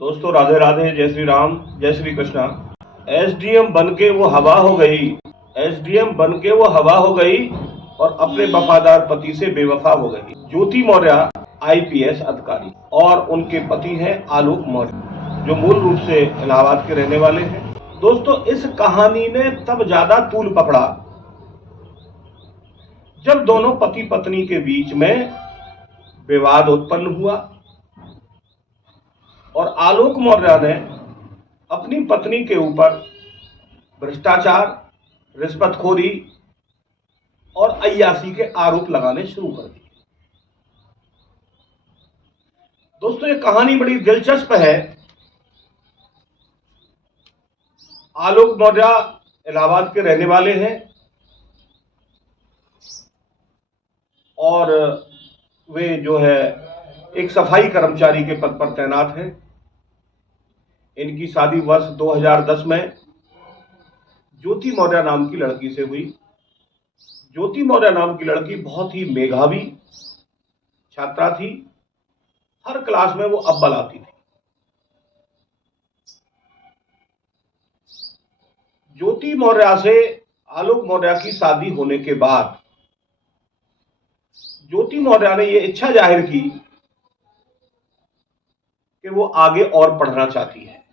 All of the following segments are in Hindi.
दोस्तों राधे राधे, जय श्री राम, जय श्री कृष्णा। एसडीएम बन के वो हवा हो गई, एसडीएम बन के वो हवा हो गई और अपने वफादार पति से बेवफा हो गई। ज्योति मौर्य आईपीएस अधिकारी और उनके पति हैं आलोक मौर्य, जो मूल रूप से इलाहाबाद के रहने वाले हैं। दोस्तों, इस कहानी ने तब ज्यादा तूल पकड़ा जब दोनों पति पत्नी के बीच में विवाद उत्पन्न हुआ और आलोक मौर्य ने अपनी पत्नी के ऊपर भ्रष्टाचार, रिश्वतखोरी और अय्याशी के आरोप लगाने शुरू कर दिए। दोस्तों, ये कहानी बड़ी दिलचस्प है। आलोक मौर्य इलाहाबाद के रहने वाले हैं और वे जो है एक सफाई कर्मचारी के पद पर तैनात हैं। इनकी शादी वर्ष 2010 में ज्योति मौर्य नाम की लड़की से हुई। ज्योति मौर्य नाम की लड़की बहुत ही मेधावी छात्रा थी, हर क्लास में वो अव्वल आती थी। ज्योति मौर्य से आलोक मौर्य की शादी होने के बाद ज्योति मौर्य ने यह इच्छा जाहिर की कि वो आगे और पढ़ना चाहती है।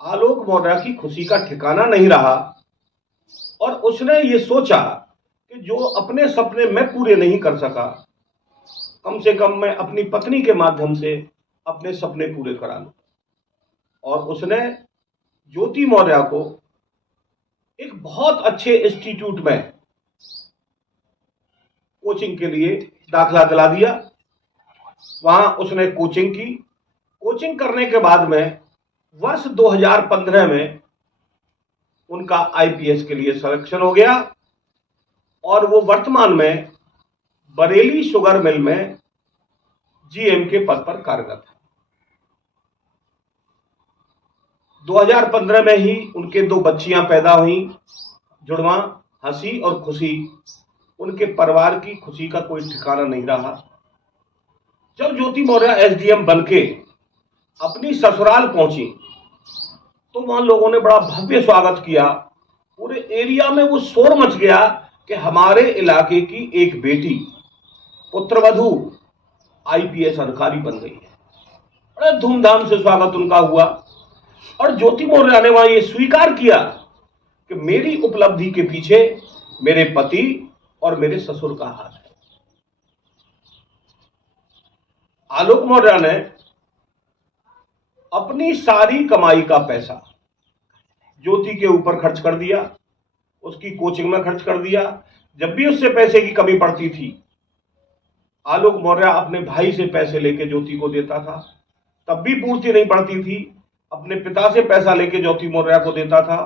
आलोक मौर्य की खुशी का ठिकाना नहीं रहा और उसने ये सोचा कि जो अपने सपने मैं पूरे नहीं कर सका, कम से कम मैं अपनी पत्नी के माध्यम से अपने सपने पूरे करा लूं। और उसने ज्योति मौर्य को एक बहुत अच्छे इंस्टीट्यूट में कोचिंग के लिए दाखिला दिला दिया। वहां उसने कोचिंग की। कोचिंग करने के बाद में वर्ष 2015 में उनका आईपीएस के लिए सिलेक्शन हो गया और वो वर्तमान में बरेली शुगर मिल में जीएम के पद पर कार्यरत है। 2015 में ही उनके 2 बच्चियां पैदा हुई, जुड़वा हंसी और खुशी। उनके परिवार की खुशी का कोई ठिकाना नहीं रहा। जब ज्योति मौर्य एसडीएम बनके अपनी ससुराल पहुंची तो वहां लोगों ने बड़ा भव्य स्वागत किया। पूरे एरिया में वो शोर मच गया कि हमारे इलाके की एक बेटी पुत्रवधू आईपीएस अधिकारी बन गई है। बड़े धूमधाम से स्वागत उनका हुआ और ज्योति मौर्य ने वहां ये स्वीकार किया कि मेरी उपलब्धि के पीछे मेरे पति और मेरे ससुर का हाथ है। आलोक मौर्य ने अपनी सारी कमाई का पैसा ज्योति के ऊपर खर्च कर दिया, उसकी कोचिंग में खर्च कर दिया। जब भी उससे पैसे की कमी पड़ती थी, आलोक मौर्य अपने भाई से पैसे लेके ज्योति को देता था। तब भी पूर्ति नहीं पड़ती थी, अपने पिता से पैसा लेके ज्योति मौर्य को देता था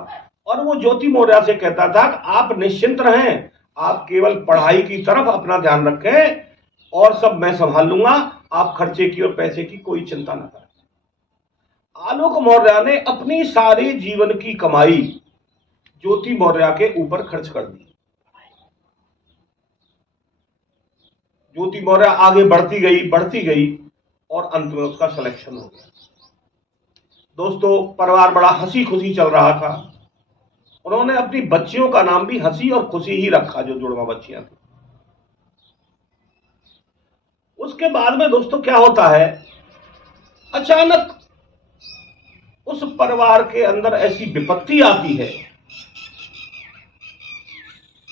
और वो ज्योति मौर्य से कहता था कि आप निश्चिंत रहें, आप केवल पढ़ाई की तरफ अपना ध्यान रखें और सब मैं संभाल लूंगा, आप खर्चे की और पैसे की कोई चिंता न करें। आलोक मौर्य ने अपनी सारी जीवन की कमाई ज्योति मौर्य के ऊपर खर्च कर दी। ज्योति मौर्य आगे बढ़ती गई और अंत में उसका सिलेक्शन हो गया। दोस्तों, परिवार बड़ा हंसी खुशी चल रहा था। उन्होंने अपनी बच्चियों का नाम भी हंसी और खुशी ही रखा, जो जुड़वा बच्चियां थी। उसके बाद में दोस्तों क्या होता है, अचानक उस परिवार के अंदर ऐसी विपत्ति आती है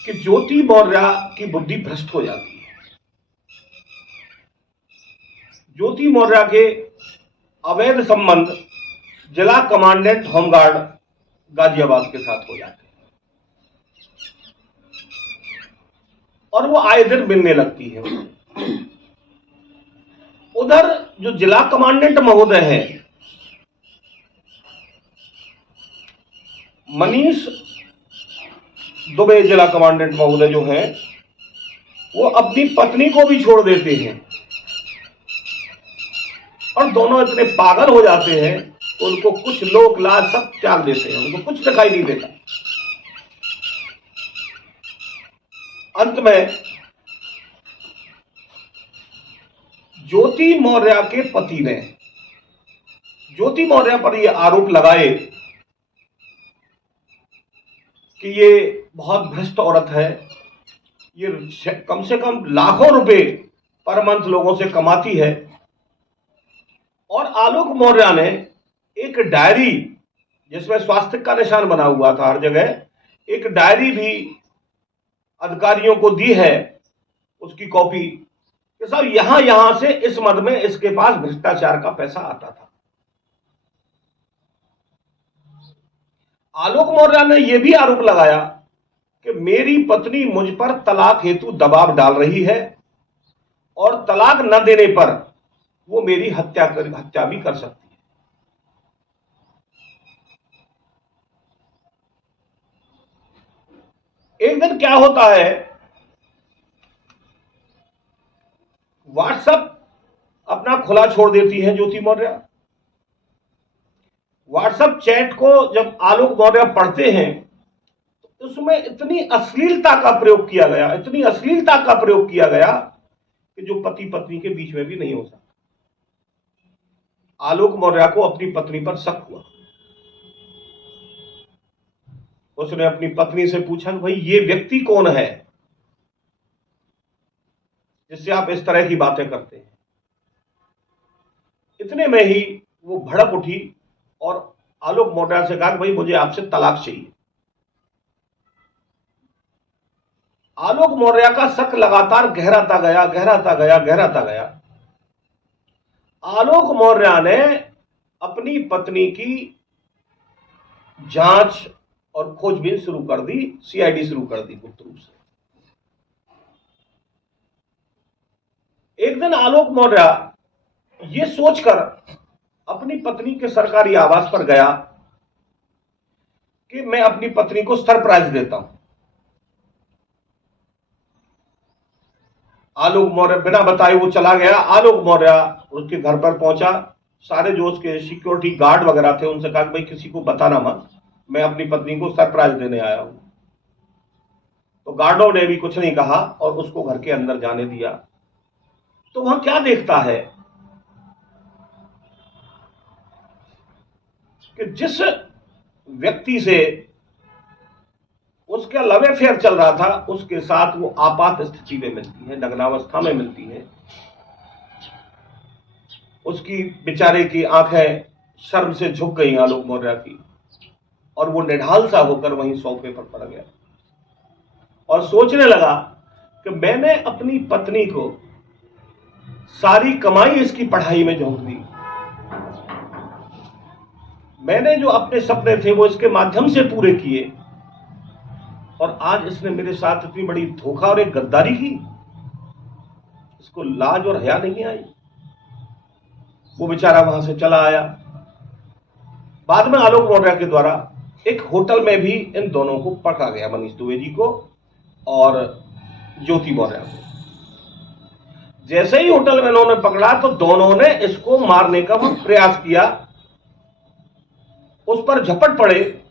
कि ज्योति मौर्य की बुद्धि भ्रष्ट हो जाती है। ज्योति मौर्य के अवैध संबंध जिला कमांडेंट होमगार्ड गाजियाबाद के साथ हो जाते हैं और वो आए दिन मिलने लगती है। उधर जो जिला कमांडेंट महोदय है मनीष दुबे, जिला कमांडेंट महोदय जो हैं, वो अपनी पत्नी को भी छोड़ देते हैं और दोनों इतने पागल हो जाते हैं, उनको कुछ लोक लाज सब त्याग देते हैं, उनको कुछ दिखाई नहीं देता। अंत में ज्योति मौर्य के पति ने ज्योति मौर्य पर यह आरोप लगाए कि ये बहुत भ्रष्ट औरत है, ये कम से कम लाखों रुपए पर मंथ लोगों से कमाती है। और आलोक मौर्य ने एक डायरी जिसमें स्वास्थ्य का निशान बना हुआ था हर जगह, एक डायरी भी अधिकारियों को दी है, उसकी कॉपी कि साहब यहां से इस मद में इसके पास भ्रष्टाचार का पैसा आता था। आलोक मौर्य ने यह भी आरोप लगाया कि मेरी पत्नी मुझ पर तलाक हेतु दबाव डाल रही है और तलाक न देने पर वो मेरी हत्या भी कर सकती है। एक दिन क्या होता है, व्हाट्सएप अपना खुला छोड़ देती है ज्योति मौर्य। व्हाट्सएप चैट को जब आलोक मौर्य पढ़ते हैं तो उसमें इतनी अश्लीलता का प्रयोग किया गया कि जो पति पत्नी के बीच में भी नहीं हो सकता। आलोक मौर्य को अपनी पत्नी पर शक हुआ। उसने अपनी पत्नी से पूछा कि भाई ये व्यक्ति कौन है जिससे आप इस तरह की बातें करते हैं। इतने में ही वो भड़क उठी और आलोक मौर्य से कहा कि भाई मुझे आपसे तलाक चाहिए। आलोक मौर्य का शक लगातार गहराता गया। आलोक मौर्य ने अपनी पत्नी की जांच और खोजबीन शुरू कर दी, सीआईडी शुरू कर दी गुप्त रूप से। एक दिन आलोक मौर्य ये सोचकर अपनी पत्नी के सरकारी आवास पर गया कि मैं अपनी पत्नी को सरप्राइज देता हूं। आलोक मौर्य बिना बताए वो चला गया। आलोक मौर्य उसके घर पर पहुंचा, सारे जो उसके सिक्योरिटी गार्ड वगैरह थे उनसे कहा कि भाई किसी को बताना मत, मैं अपनी पत्नी को सरप्राइज देने आया हूं। तो गार्डों ने भी कुछ नहीं कहा और उसको घर के अंदर जाने दिया। तो वहां क्या देखता है कि जिस व्यक्ति से उसका लव अफेयर चल रहा था उसके साथ वो आपात स्थिति में मिलती है, नग्नावस्था में मिलती है। उसकी बेचारे की आंखें शर्म से झुक गई आलोक मौर्य की, और वो निढाल सा होकर वहीं सोफे पर पड़ गया और सोचने लगा कि मैंने अपनी पत्नी को सारी कमाई इसकी पढ़ाई में झोंक दी, मैंने जो अपने सपने थे वो इसके माध्यम से पूरे किए, और आज इसने मेरे साथ इतनी बड़ी धोखा और एक गद्दारी की। इसको लाज और हया नहीं आई। वो बेचारा वहां से चला आया। बाद में आलोक मौर्य के द्वारा एक होटल में भी इन दोनों को पकड़ा गया, मनीष दुबे जी को और ज्योति मौर्य को। जैसे ही होटल में इन्होंने पकड़ा तो दोनों ने इसको मारने का प्रयास किया। उस पर झपट पड़े,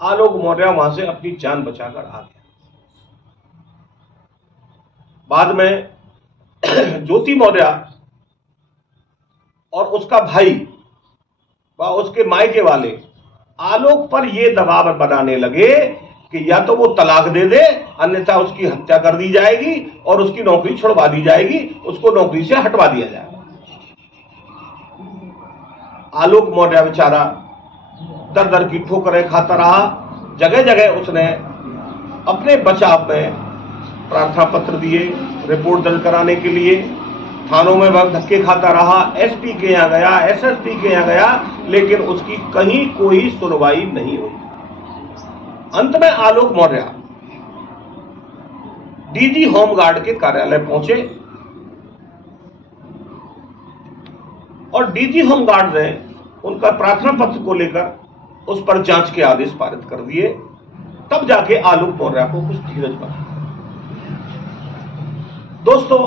आलोक मौर्य वहां से अपनी जान बचाकर आ गया। बाद में ज्योति मौर्य और उसका भाई व उसके मायके वाले आलोक पर यह दबाव बनाने लगे कि या तो वो तलाक दे दे, अन्यथा उसकी हत्या कर दी जाएगी और उसकी नौकरी छुड़वा दी जाएगी, उसको नौकरी से हटवा दिया जाएगा। आलोक मौर्य बेचारा दर दर की ठोकरें खाता रहा। जगह जगह उसने अपने बचाव में प्रार्थना पत्र दिए, रिपोर्ट दर्ज कराने के लिए। थानों में वह धक्के खाता रहा, एसपी के यहाँ गया, एसएसपी के यहाँ गया, लेकिन उसकी कहीं कोई सुनवाई नहीं हुई। अंत में आलोक मौर्य डीजी होमगार्ड के कार्यालय पहुंचे और डीजी होमगार्ड ने उनका प्रार्थना पत्र को लेकर उस पर जांच के आदेश पारित कर दिए। तब जाके आलोक मौर्य को कुछ धीरज बना। दोस्तों,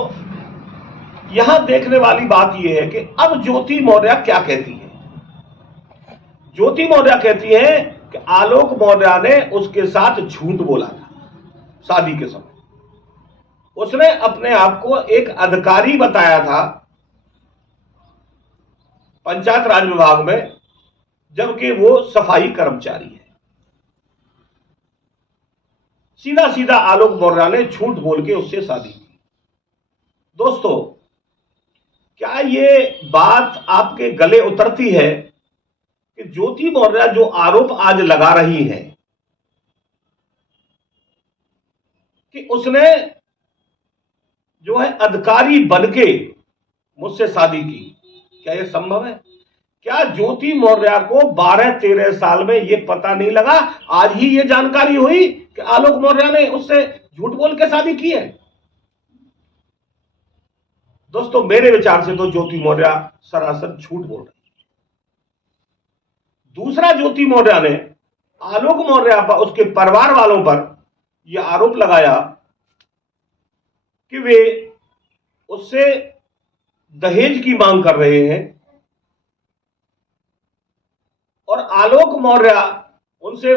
यहां देखने वाली बात यह है कि अब ज्योति मौर्य क्या कहती है। ज्योति मौर्य कहती है कि आलोक मौर्य ने उसके साथ झूठ बोला था शादी के समय। उसने अपने आप को एक अधिकारी बताया था पंचायत राज विभाग में, जबकि वो सफाई कर्मचारी है। सीधा सीधा आलोक मौर्य ने झूठ बोल के उससे शादी की। दोस्तों, क्या ये बात आपके गले उतरती है कि ज्योति मौर्य जो आरोप आज लगा रही है कि उसने जो है अधिकारी बनके मुझसे शादी की, क्या यह संभव है? क्या ज्योति मौर्य को 12-13 साल में यह पता नहीं लगा, आज ही यह जानकारी हुई कि आलोक मौर्य ने उससे झूठ बोल के शादी की है? दोस्तों, मेरे विचार से तो ज्योति मौर्य सरासर झूठ बोल रही है। दूसरा, ज्योति मौर्य ने आलोक मौर्य पर, उसके परिवार वालों पर यह आरोप लगाया कि वे उससे दहेज की मांग कर रहे हैं और आलोक मौर्य उनसे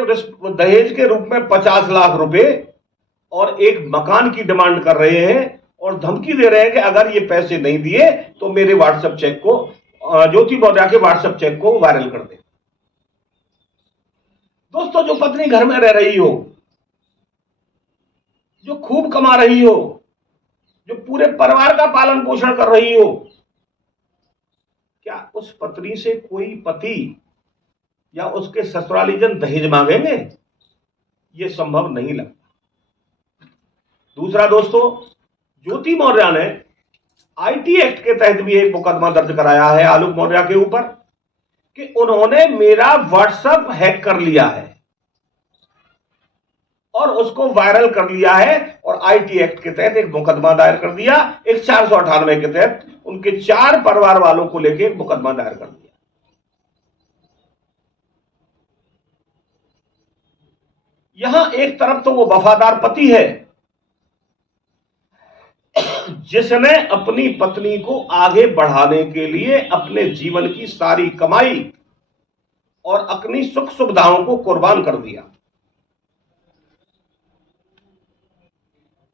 दहेज के रूप में 50 लाख रुपए और एक मकान की डिमांड कर रहे हैं और धमकी दे रहे हैं कि अगर ये पैसे नहीं दिए तो मेरे व्हाट्सएप चेक को, ज्योति मौर्य के व्हाट्सएप चेक को वायरल कर दे। दोस्तों, जो पत्नी घर में रह रही हो, जो खूब कमा रही हो, जो पूरे परिवार का पालन पोषण कर रही हो, क्या उस पत्नी से कोई पति या उसके ससुरालीजन दहेज मांगेंगे? यह संभव नहीं लगता। दूसरा दोस्तों, ज्योति मौर्य ने आईटी एक्ट के तहत भी एक मुकदमा दर्ज कराया है आलोक मौर्य के ऊपर कि उन्होंने मेरा व्हाट्सएप हैक कर लिया है और उसको वायरल कर लिया है और आईटी एक्ट के तहत एक मुकदमा दायर कर दिया। एक 498 के तहत उनके 4 परिवार वालों को लेकर एक मुकदमा दायर कर दिया। यहां एक तरफ तो वो वफादार पति है जिसने अपनी पत्नी को आगे बढ़ाने के लिए अपने जीवन की सारी कमाई और अपनी सुख सुविधाओं को कुर्बान कर दिया,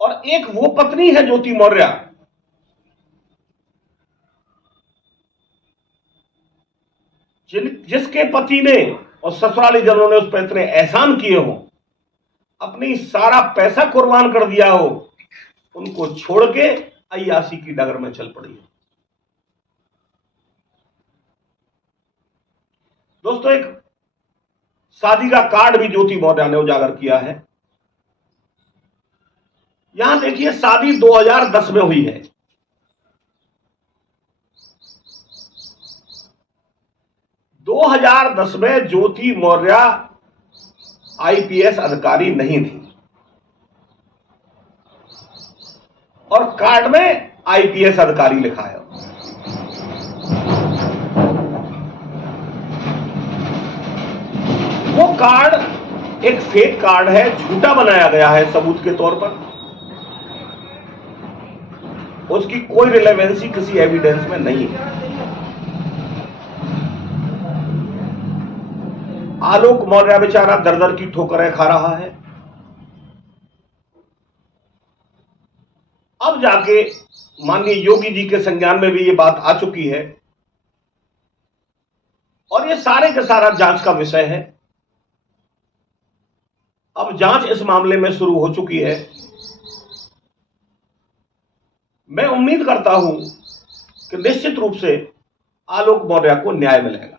और एक वो पत्नी है ज्योति मौर्य जिसके पति ने और ससुरालीजनों ने उस पर इतने एहसान किए हो, अपनी सारा पैसा कुर्बान कर दिया हो, उनको छोड़ के अय्याशी की डगर में चल पड़ी है। दोस्तों, एक शादी का कार्ड भी ज्योति मौर्य ने उजागर किया है। यहां देखिए, शादी 2010 में हुई है। 2010 में ज्योति मौर्य आईपीएस अधिकारी नहीं थी और कार्ड में आईपीएस अधिकारी लिखा है। वो कार्ड एक फेक कार्ड है, झूठा बनाया गया है सबूत के तौर पर। उसकी कोई रिलेवेंसी किसी एविडेंस में नहीं है। आलोक मौर्य बेचारा दर दर की ठोकरें खा रहा है। अब जाके माननीय योगी जी के संज्ञान में भी ये बात आ चुकी है और ये सारे का सारा जांच का विषय है। अब जांच इस मामले में शुरू हो चुकी है। मैं उम्मीद करता हूं कि निश्चित रूप से आलोक मौर्य को न्याय मिलेगा।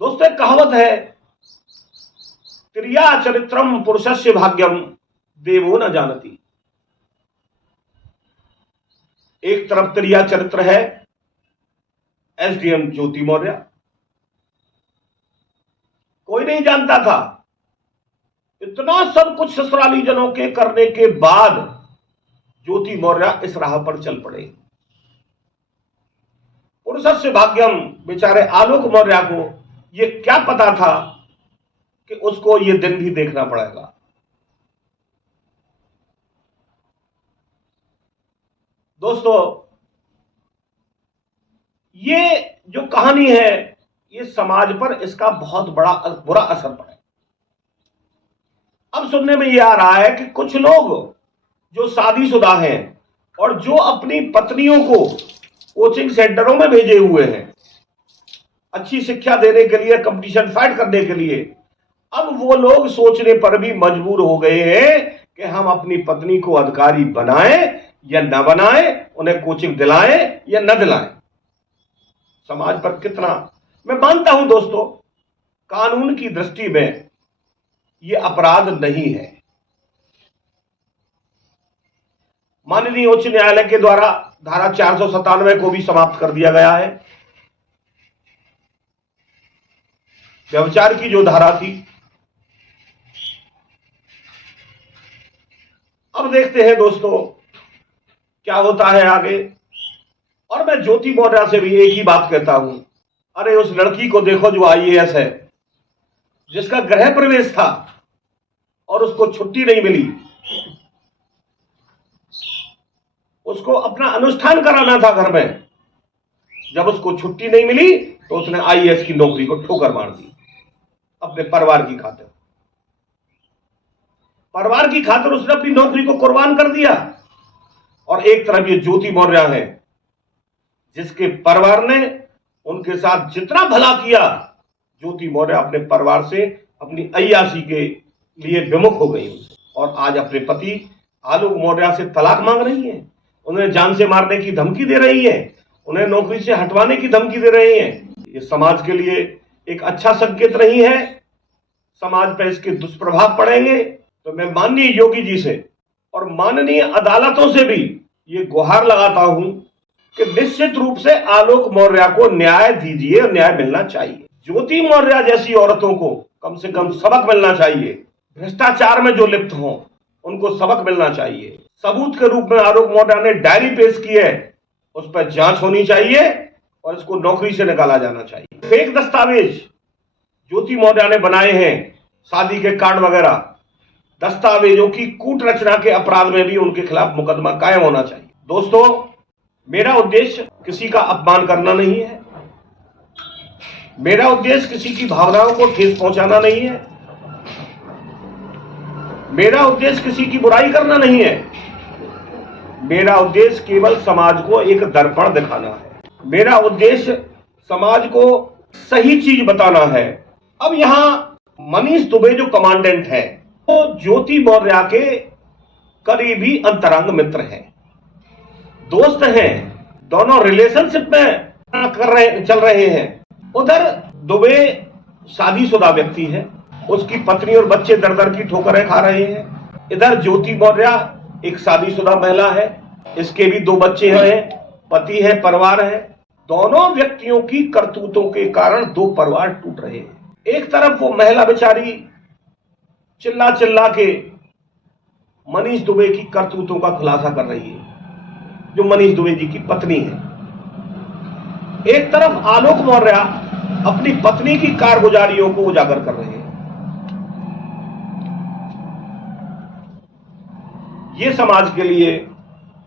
दोस्तों, एक कहावत है, त्रिया चरित्रम पुरुषस्य भाग्यम देवो न जानती। एक तरफ त्रिया चरित्र है एसडीएम ज्योति मौर्य, कोई नहीं जानता था। इतना सब कुछ ससुरालीजनों के करने के बाद ज्योति मौर्य इस राह पर चल पड़े। पुरुषस्य भाग्यम, बेचारे आलोक मौर्य को ये क्या पता था कि उसको ये दिन भी देखना पड़ेगा। दोस्तों, ये जो कहानी है, ये समाज पर इसका बहुत बड़ा बुरा असर पड़ा। अब सुनने में यह आ रहा है कि कुछ लोग जो शादीशुदा हैं और जो अपनी पत्नियों को कोचिंग सेंटरों में भेजे हुए हैं अच्छी शिक्षा देने के लिए, कंपटीशन फाइट करने के लिए। अब वो लोग सोचने पर भी मजबूर हो गए हैं कि हम अपनी पत्नी को अधिकारी बनाएं या न बनाएं, उन्हें कोचिंग दिलाएं या न दिलाएं। समाज पर कितना, मैं मानता हूं दोस्तों, कानून की दृष्टि में यह अपराध नहीं है। माननीय उच्च न्यायालय के द्वारा धारा 497 को भी समाप्त कर दिया गया है। व्यभिचार की जो धारा थी, अब देखते हैं दोस्तों क्या होता है आगे। और मैं ज्योति मौर्य से भी एक ही बात कहता हूं, अरे उस लड़की को देखो जो आईएएस है, जिसका गृह प्रवेश था और उसको छुट्टी नहीं मिली, उसको अपना अनुष्ठान कराना था घर में, जब उसको छुट्टी नहीं मिली तो उसने आईएएस की नौकरी को ठोकर मार दी अपने परिवार की खातिर। परिवार की खातिर उसने अपनी नौकरी को कुर्बान कर दिया। और एक तरफ ये ज्योति मौर्य है, जिसके परिवार ने उनके साथ जितना भला किया, ज्योति मौर्य अपने परिवार से अपनी अय्याशी के लिए विमुख हो गई और आज अपने पति आलोक मौर्य से तलाक मांग रही है, उन्हें जान से मारने की धमकी दे रही है, उन्हें नौकरी से हटवाने की धमकी दे रही है। ये समाज के लिए एक अच्छा संकेत नहीं है। समाज पर इसके दुष्प्रभाव पड़ेंगे। तो मैं माननीय योगी जी से और माननीय अदालतों से भी ये गुहार लगाता हूं कि निश्चित रूप से आलोक मौर्य को न्याय दीजिए और न्याय मिलना चाहिए। ज्योति मौर्य जैसी औरतों को कम से कम सबक मिलना चाहिए। भ्रष्टाचार में जो लिप्त हों उनको सबक मिलना चाहिए। सबूत के रूप में आलोक मौर्य ने डायरी पेश की है, उस पर जांच होनी चाहिए और इसको नौकरी से निकाला जाना चाहिए। फेक दस्तावेज ज्योति मौर्य ने बनाए हैं, शादी के कार्ड वगैरह, दस्तावेजों की कूट रचना के अपराध में भी उनके खिलाफ मुकदमा कायम होना चाहिए। दोस्तों, मेरा उद्देश्य किसी का अपमान करना नहीं है, मेरा उद्देश्य किसी की भावनाओं को ठेस पहुंचाना नहीं है, मेरा उद्देश्य किसी की बुराई करना नहीं है। मेरा उद्देश्य केवल समाज को एक दर्पण दिखाना है। मेरा उद्देश्य समाज को सही चीज बताना है। अब यहां मनीष दुबे जो कमांडेंट है, वो ज्योति मौर्य के करीबी अंतरंग मित्र हैं, दोस्त हैं, दोनों रिलेशनशिप में चल रहे हैं। उधर दुबे शादीशुदा व्यक्ति है, उसकी पत्नी और बच्चे दर दर की ठोकरें खा रहे हैं। इधर ज्योति मौर्य एक शादीशुदा महिला है, इसके भी 2 बच्चे हैं, पति है, परिवार है। दोनों व्यक्तियों की करतूतों के कारण 2 परिवार टूट रहे हैं। एक तरफ वो महिला बेचारी चिल्ला चिल्ला के मनीष दुबे की करतूतों का खुलासा कर रही है, जो मनीष दुबे जी की पत्नी है। एक तरफ आलोक मौर्य अपनी पत्नी की कारगुजारियों को उजागर कर रहे हैं। ये समाज के लिए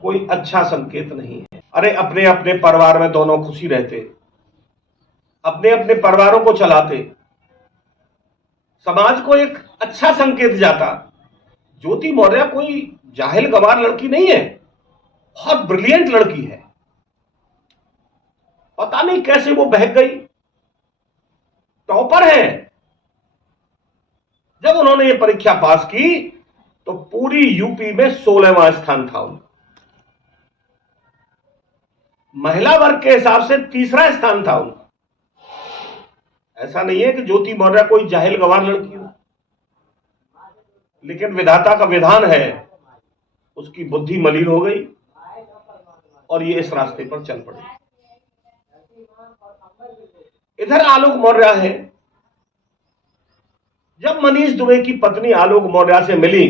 कोई अच्छा संकेत नहीं है। अरे अपने अपने परिवार में दोनों खुशी रहते, अपने अपने परिवारों को चलाते, समाज को एक अच्छा संकेत जाता। ज्योति मौर्य कोई जाहिल गंवार लड़की नहीं है, बहुत ब्रिलियंट लड़की है। पता नहीं कैसे वो बहक गई, टॉपर है। जब उन्होंने ये परीक्षा पास की तो पूरी यूपी में 16वां स्थान था उनका, महिला वर्ग के हिसाब से 3रा स्थान था उनका। ऐसा नहीं है कि ज्योति मौर्य कोई जाहिल गंवार लड़की हो, लेकिन विधाता का विधान है, उसकी बुद्धि मलिन हो गई और ये इस रास्ते पर चल पड़ी। इधर आलोक मौर्य है। जब मनीष दुबे की पत्नी आलोक मौर्य से मिली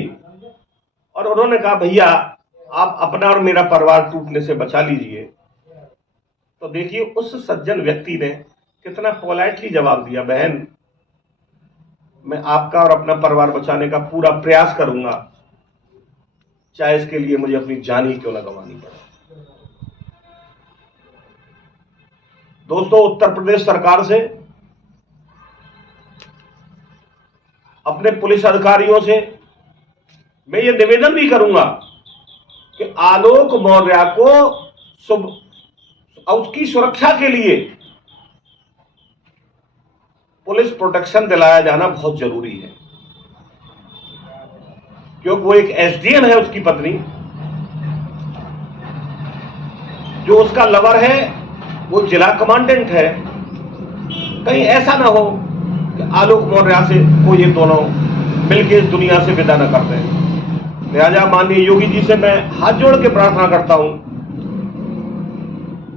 और उन्होंने कहा भैया आप अपना और मेरा परिवार टूटने से बचा लीजिए, तो देखिए उस सज्जन व्यक्ति ने कितना पोलाइटली जवाब दिया, बहन मैं आपका और अपना परिवार बचाने का पूरा प्रयास करूंगा, चाहे इसके लिए मुझे अपनी जान ही क्यों न गंवानी पड़े। दोस्तों, उत्तर प्रदेश सरकार से, अपने पुलिस अधिकारियों से मैं ये निवेदन भी करूंगा कि आलोक मौर्य को उसकी सुरक्षा के लिए पुलिस प्रोटेक्शन दिलाया जाना बहुत जरूरी है, क्योंकि वो एक एसडीएम है, उसकी पत्नी, जो उसका लवर है वो जिला कमांडेंट है। कहीं ऐसा ना हो कि आलोक मौर्य से को ये दोनों मिलकर इस दुनिया से विदा न कर दें। लिहाजा माननीय योगी जी से मैं हाथ जोड़ के प्रार्थना करता हूं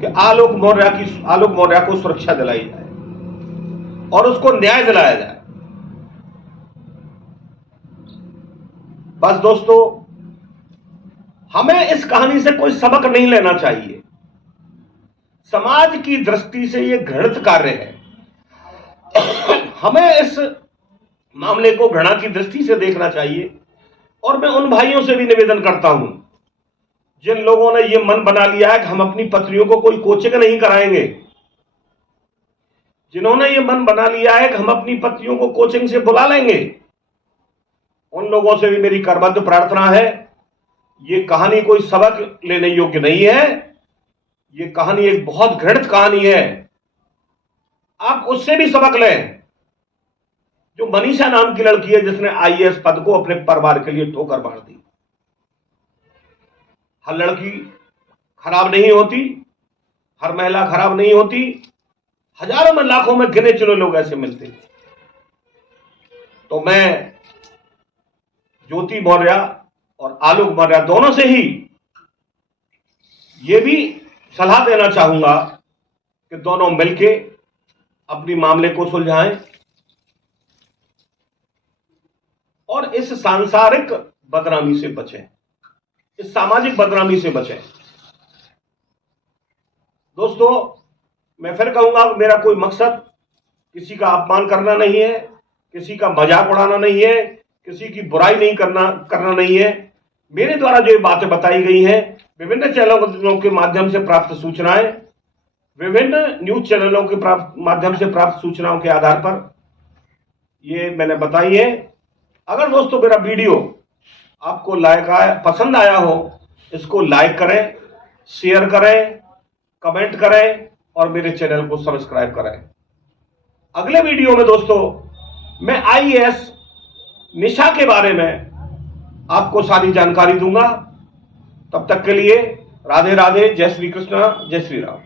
कि आलोक मौर्य को सुरक्षा दिलाई जाए और उसको न्याय दिलाया जाए। बस दोस्तों, हमें इस कहानी से कोई सबक नहीं लेना चाहिए। समाज की दृष्टि से यह घृणित कार्य है। हमें इस मामले को घृणा की दृष्टि से देखना चाहिए। और मैं उन भाइयों से भी निवेदन करता हूं जिन लोगों ने यह मन बना लिया है कि हम अपनी पत्नियों को कोई कोचिंग नहीं कराएंगे, जिन्होंने ये मन बना लिया है कि हम अपनी पत्नियों को कोचिंग से बुला लेंगे, उन लोगों से भी मेरी करबद्ध प्रार्थना है, ये कहानी कोई सबक लेने योग्य नहीं है। ये कहानी एक बहुत घृणित कहानी है। आप उससे भी सबक लें जो मनीषा नाम की लड़की है, जिसने आईएएस पद को अपने परिवार के लिए ठोकर मार दी। हर लड़की खराब नहीं होती, हर महिला खराब नहीं होती। हजारों में लाखों में गिने चुने लोग ऐसे मिलते हैं। तो मैं ज्योति मौर्य और आलोक मौर्य दोनों से ही यह भी सलाह देना चाहूंगा कि दोनों मिलके अपनी मामले को सुलझाएं और इस सांसारिक बदनामी से बचें, इस सामाजिक बदनामी से बचें। दोस्तों, मैं फिर कहूंगा, मेरा कोई मकसद किसी का अपमान करना नहीं है, किसी का मजाक उड़ाना नहीं है, किसी की बुराई नहीं करना नहीं है। मेरे द्वारा जो ये बातें बताई गई हैं, विभिन्न चैनलों के माध्यम से प्राप्त सूचनाएं, विभिन्न न्यूज चैनलों के माध्यम से प्राप्त सूचनाओं के आधार पर ये मैंने बताई है। अगर दोस्तों मेरा वीडियो आपको पसंद आया हो, इसको लाइक करें, शेयर करें, कमेंट करें और मेरे चैनल को सब्सक्राइब करें। अगले वीडियो में दोस्तों मैं आईएएस निशा के बारे में आपको सारी जानकारी दूंगा। तब तक के लिए राधे राधे, जय श्री कृष्ण, जय श्री राम।